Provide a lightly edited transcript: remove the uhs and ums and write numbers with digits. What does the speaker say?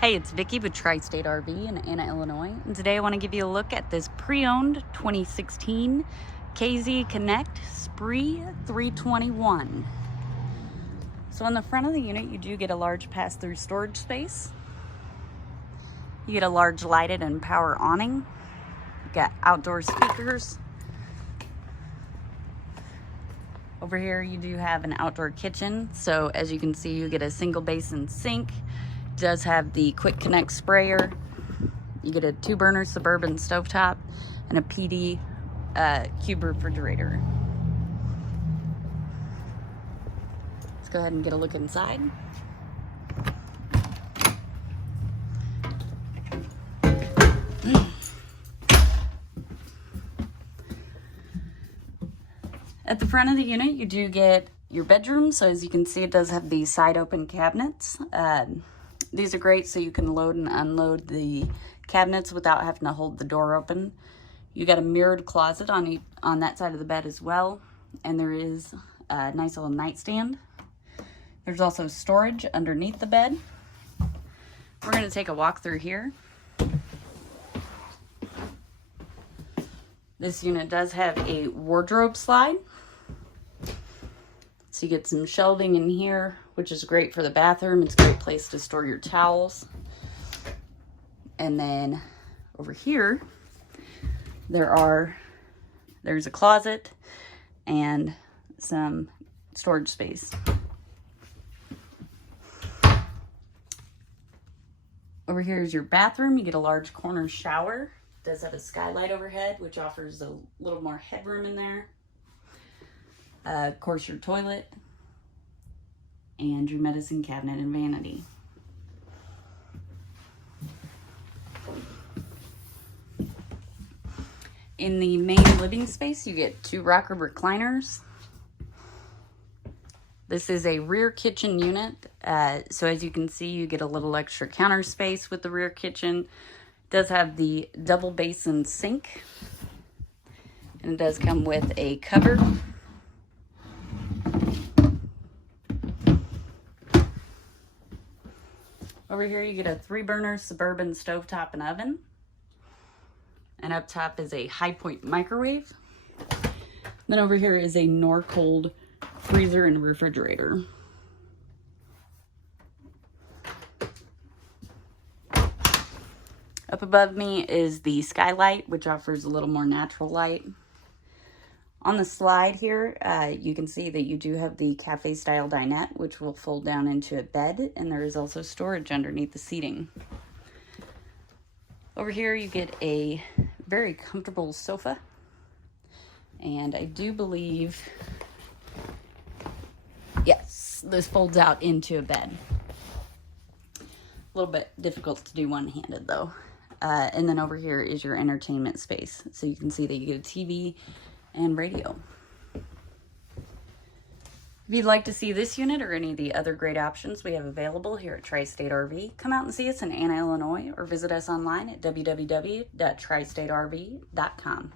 Hey, it's Vicki with Tri-State RV in Anna, Illinois, and today I want to give you a look at this pre-owned 2016 KZ Connect Spree 321. So on the front of the unit, you do get a large pass-through storage space. You get a large lighted and power awning. You got outdoor speakers. Over here, you do have an outdoor kitchen. So as you can see, you get a single basin sink. Does have the quick connect sprayer. You get a 2-burner Suburban stovetop and a PD cube refrigerator. Let's go ahead and get a look inside. At the front of the unit, you do get your bedroom. So as you can see, it does have the side open cabinets. These are great so you can load and unload the cabinets without having to hold the door open. You got a mirrored closet on that side of the bed as well. And there is a nice little nightstand. There's also storage underneath the bed. We're going to take a walk through here. This unit does have a wardrobe slide. So you get some shelving in here, which is great for the bathroom. It's a great place to store your towels. And then over here, there's a closet and some storage space. Over here is your bathroom. You get a large corner shower. It does have a skylight overhead, which offers a little more headroom in there. Of course, your toilet and your medicine cabinet and vanity. In the main living space, you get 2 rocker recliners. This is a rear kitchen unit. So as you can see, you get a little extra counter space with the rear kitchen. It does have the double basin sink. And it does come with a cupboard. Over here you get a 3-burner Suburban stovetop and oven. And up top is a high point microwave. Then over here is a Norcold freezer and refrigerator. Up above me is the skylight, which offers a little more natural light. On the slide here, you can see that you do have the cafe style dinette, which will fold down into a bed, and there is also storage underneath the seating. Over here you get a very comfortable sofa, and I do believe, yes, this folds out into a bed. A little bit difficult to do one-handed though. And then over here is your entertainment space. So you can see that you get a TV and radio. If you'd like to see this unit or any of the other great options we have available here at Tri-State RV, come out and see us in Anna, Illinois, or visit us online at www.tristaterv.com.